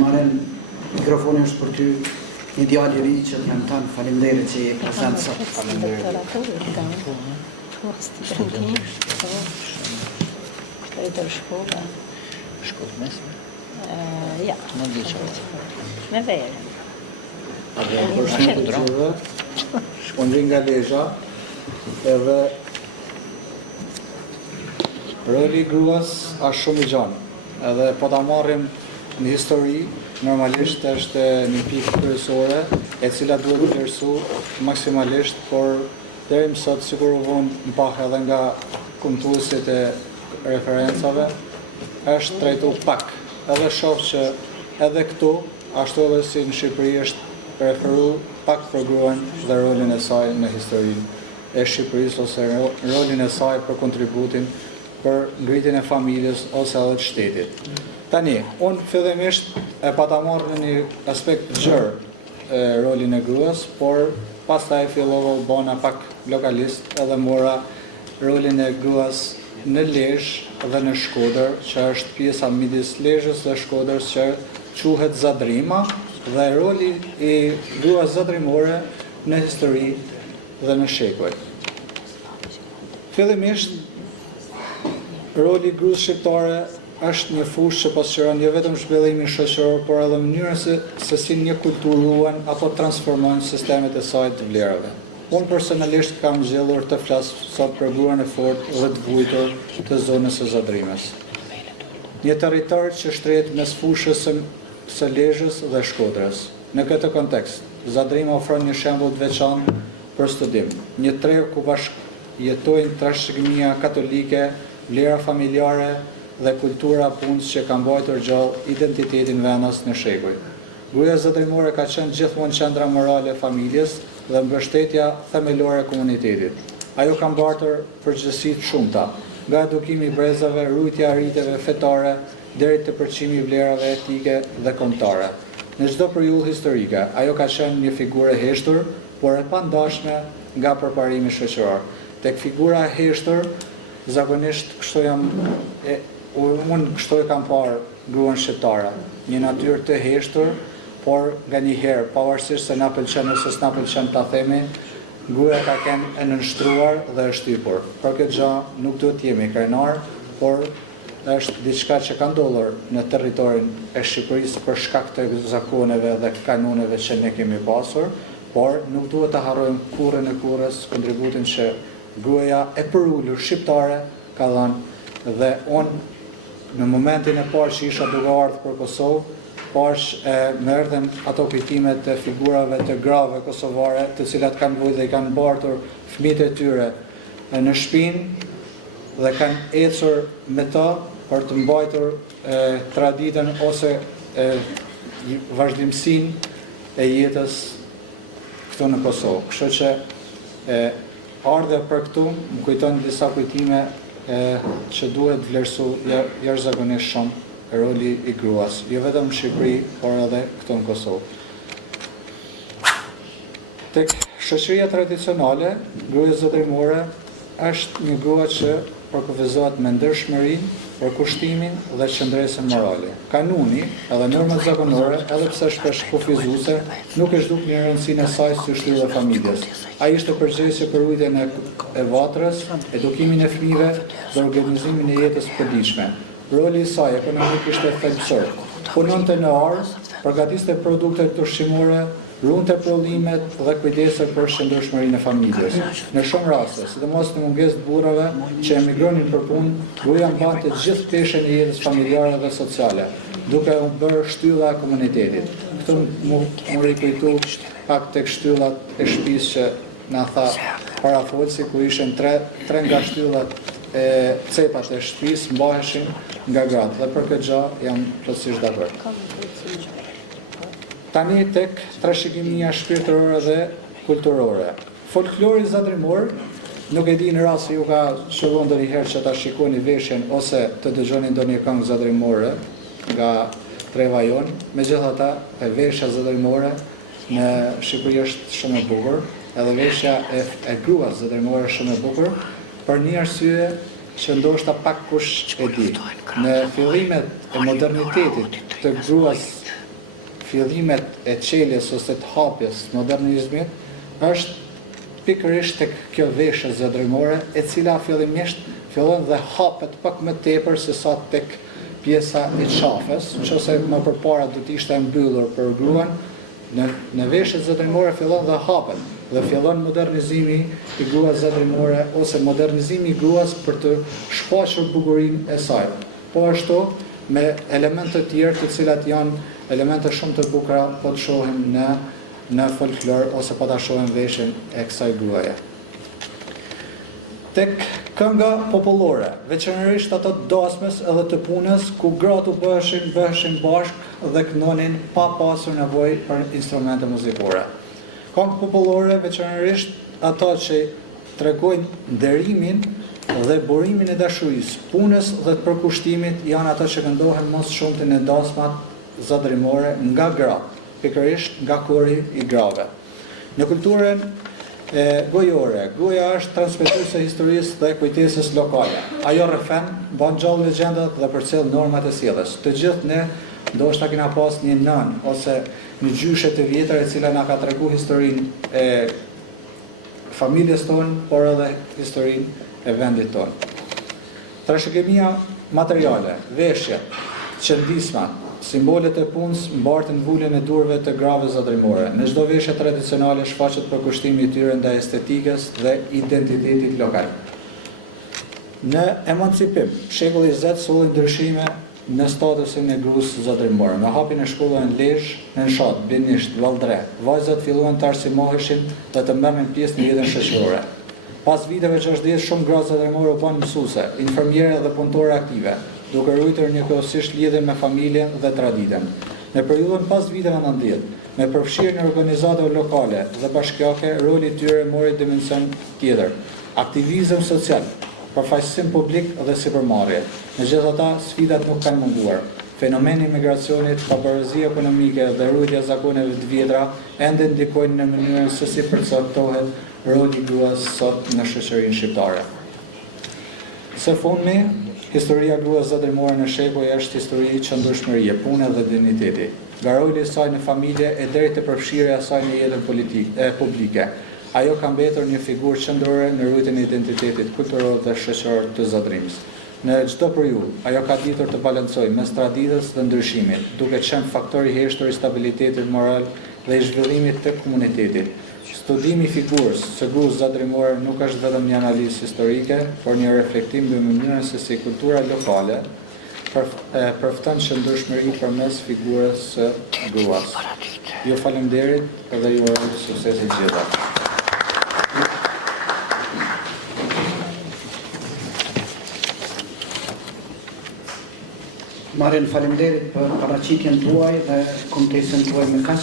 Maren, mikrofoni është për ty, një djalë i ri që të jam tanë, faleminderit që je prezent sot. Shkollë mesme? Ja. Në liqët? Me vere. Unë rinë nga Lezhë, edhe roli i gruas është shumë i gjanë, edhe po ta marrim në histori, normalisht është një pikë kryesore, e cila duhet të vlerësu maksimalisht, por deri më sot sikur u vonë në pak edhe nga kumtuesit e referencave, është trajtu pak. Edhe shoh që edhe këtu, ashtu edhe si në Shqipëri është preferu pak për gruan dhe rolin e saj në historinë e Shqipërisë ose rolin e saj për kontributin për ngritjen e familjes ose edhe të shtetit. Tani, unë fillimisht e pata marrë në një aspekt gjërë rolin e gruas, por pastaj fillova u bona pak lokalist edhe mora rolin e gruas në Lezhë dhe në Shkodër, që është pjesa midis Lezhës dhe Shkodrës që quhet zadrima, dhe roli i gruas zadrimore në histori dhe në shekuj. Fillimisht, roli i gruas shqiptare është një fushë që pasqyron jo vetëm zhvillimin shoqëror, por edhe mënyrën se si një kulturuan apo transformojnë sistemet e saj të vlerave. Unë personalisht kam zgjedhur të flas sot për gruan e fortë dhe të vujtur të zonës së Zadrimës. Një territor që shtrihet mes fushës së Lezhës dhe Shkodrës. Në këtë kontekst, Zadrima ofron një shembull të veçantë për studim. Një treg ku bashkë jetojnë trashëgimia katolike, vlera familjare dhe kultura punës që ka mbajtur gjallë identitetin vendas në shekuj. Gruaja zadrimore ka qenë gjithmonë qendra morale e familjes dhe mbështetja themelore e komunitetit. Ajo ka mbartur përgjegjësi të shumta, nga edukimi i brezave, rujtja e arritjeve fetare, deri te përçimi i vlerave etike dhe kombëtare. Në çdo periudhë historike, ajo ka qenë një figurë e heshtur, por e pandashme nga përparimi shoqëror. Tek figura e heshtur, zakonisht unë kështu e kam parë gruan shqiptare, një natyrë të heshtur, por nga një herë, pavarësisht se na pëlqen ose s'na pëlqen ta themi, gruaja ka qenë e nënshtruar dhe e shtypur. Për këtë gjë nuk duhet të jemi krenar, por është diçka që ka ndodhur në territorin e Shqipërisë për shkak të zakoneve dhe kanoneve që ne kemi pasur, por nuk duhet të harrojmë kurrën e kurrës kontributin që gruaja e përulur shqiptare ka dhënë. Dhe unë në momentin e parë që isha duke ardhur për Kosovë, më erdhen ato kujtimet të figurave të grave kosovare, të cilat kanë vujt dhe i kanë mbartur fëmijët e tyre në shpinë dhe kanë ecur me ta për të mbajtur traditën ose vazhdimsinë e jetës këtu në Kosovë. Kështu që ardha për këtu më kujton disa kujtime që duhet vlerësu jashtëzakonisht shumë roli i gruas, jo vetëm në Shqipëri, por edhe këtu në Kosovë. Tek shoqëria tradicionale, gruaja zadrimore është një grua që përkufizohet me ndershmërinë, përkushtimin dhe qëndresën morale. Kanuni edhe normat zakonore, edhe pse shpesh kufizuese, nuk e zhduk një rëndësinë e saj si shtyrë e familjes. Ai ishte përgjegjësi për rujtjen e vatrës, edukimin e fëmijëve dhe organizimin e jetës së përditshme. Roli i saj ekonomik ishte thelbësor. Punonte në arë, përgatiste produkte ushqimore, runte prodhimet dhe kujdese për shëndetshmërinë e familjes. Në shumë raste, sidomos në mungesë të burrave që emigronin për punë, gruaja mbante gjithë peshën e jetës familjare dhe sociale, duke u bërë shtylla e komunitetit. Këtu mu rikujtu pak tek shtyllat e shtëpisë që na tha parafolsi, ku ishin tre nga shtyllat e cepat e shtëpisë mbaheshin nga gratë, dhe për këtë gjë jam plotësisht dakord. Tani tek trashëgimia shpirtërore dhe kulturore. Folklori zadrimor, nuk e di në rast se ju ka shëruar ndonjëherë që ta shikoni veshjen ose të dëgjoni ndonjë këngë zadrimore nga treva jonë, megjithatë veshja zadrimore në Shqipëri është shumë e bukur, edhe veshja e gruas zadrimore është shumë e bukur, për një arsye që ndoshta pak kush e di. Në fillimet e modernitetit të gruas fillimet e çeljes ose të hapjes modernizmit është pikërisht tek kjo veshje zëdrëmore, e cila fillimisht fillon dhe hapet pak më tepër se sa tek pjesa e qafës, nëse më përpara do të ishte mbyllur për gruan, në veshjet zëdrëmore fillon dhe hapet dhe fillon modernizimi i gruas zëdrëmore ose modernizimi i gruas për të shfaqur bukurinë e saj. Po ashtu me elemente të tjerë të cilat janë elemente shumë të bukura po të shohim në folklor ose po ta shohim veshjen e kësaj gruaje. Tek kënga popullore, veçanërisht ato të dasmes edhe të punës, ku gratë bëheshin bashkë dhe kënonin pa pasur nevojë për instrumente muzikore. Këngë popullore, veçanërisht ato që tregojnë nderimin dhe burimin e dashurisë, punës dhe të përkushtimit, janë ato që këndohen më së shumti në dasmat zëdrëmore nga gratë, pikërisht nga kori i grave. Në kulturën gojore, goja është transmetuese e historisë dhe kujtesës lokale. Ajo rrëfen, bën gjallë legjendat dhe përcjell normat e sjelljes. Të gjithë ne ndoshta kena pas një nën ose një gjyshe të vjetër e cila na ka treguar historinë e familjes tonë, por edhe historinë e vendit tonë. Trashëgimia materiale, veshjet, qëndismat, simbolet e punës mbartin vuljen e durve të grave zëdrëmore. Në çdo veshje tradicionale shfaqet përkushtimi i tyre ndaj estetikës dhe identitetit lokal. Në emancipim, shekulli 20 solli ndryshime në statusin e gruas zëdrëmore. Me hapjen e shkollave në Lezhë, në Nshat, Binisht, Vallëdre, vajzat filluan të arsimoheshin dhe të merrnin pjesë në jetën shoqërore. Pas viteve 60, shumë gra zëdrëmore u bën mësuese, infermiere dhe punëtore aktive, duke ruajtur njëkohësisht lidhjen me familjen dhe traditën. Në periudhën pas viteve 90, me përfshirjen e organizatave lokale dhe bashkiake, roli i tyre mori dimension tjetër: aktivizëm social, përfaqësim publik dhe sipërmarrje. Megjithatë, sfidat nuk kanë munguar. Fenomeni i migracionit, pavarësia ekonomike dhe rrugja e zakoneve të vjetra ende ndikojnë në mënyrën se si përcaktohet roli i gruas sot në shoqërinë shqiptare. Së fundmi, historia e gruas zëdrëmore në shekuj është histori qëndrueshmërie, pune dhe dinjiteti. Nga roli i saj në familje e deri te përfshirja e saj në jetën publike, ajo ka mbetur një figurë qendrore në rrugën e identitetit kulturor dhe shoqëror të zëdrëmës. Në çdo periudhë, ajo ka ditur të balancojë mes traditës dhe ndryshimit, duke qenë faktor i heshtur i stabilitetit moral dhe i zhvillimit të komunitetit. Studimi i figurës së gruas zëdrëmore nuk është vetëm një analizë historike, por një reflektim mbi mënyrën se si kultura lokale përfton qëndrueshmëri përmes figurës së gruas. Ju falenderit dhe ju uroj sukses të gjitha. Marrin faleminderit për paraqitjen tuaj dhe kontestin tuaj me kaq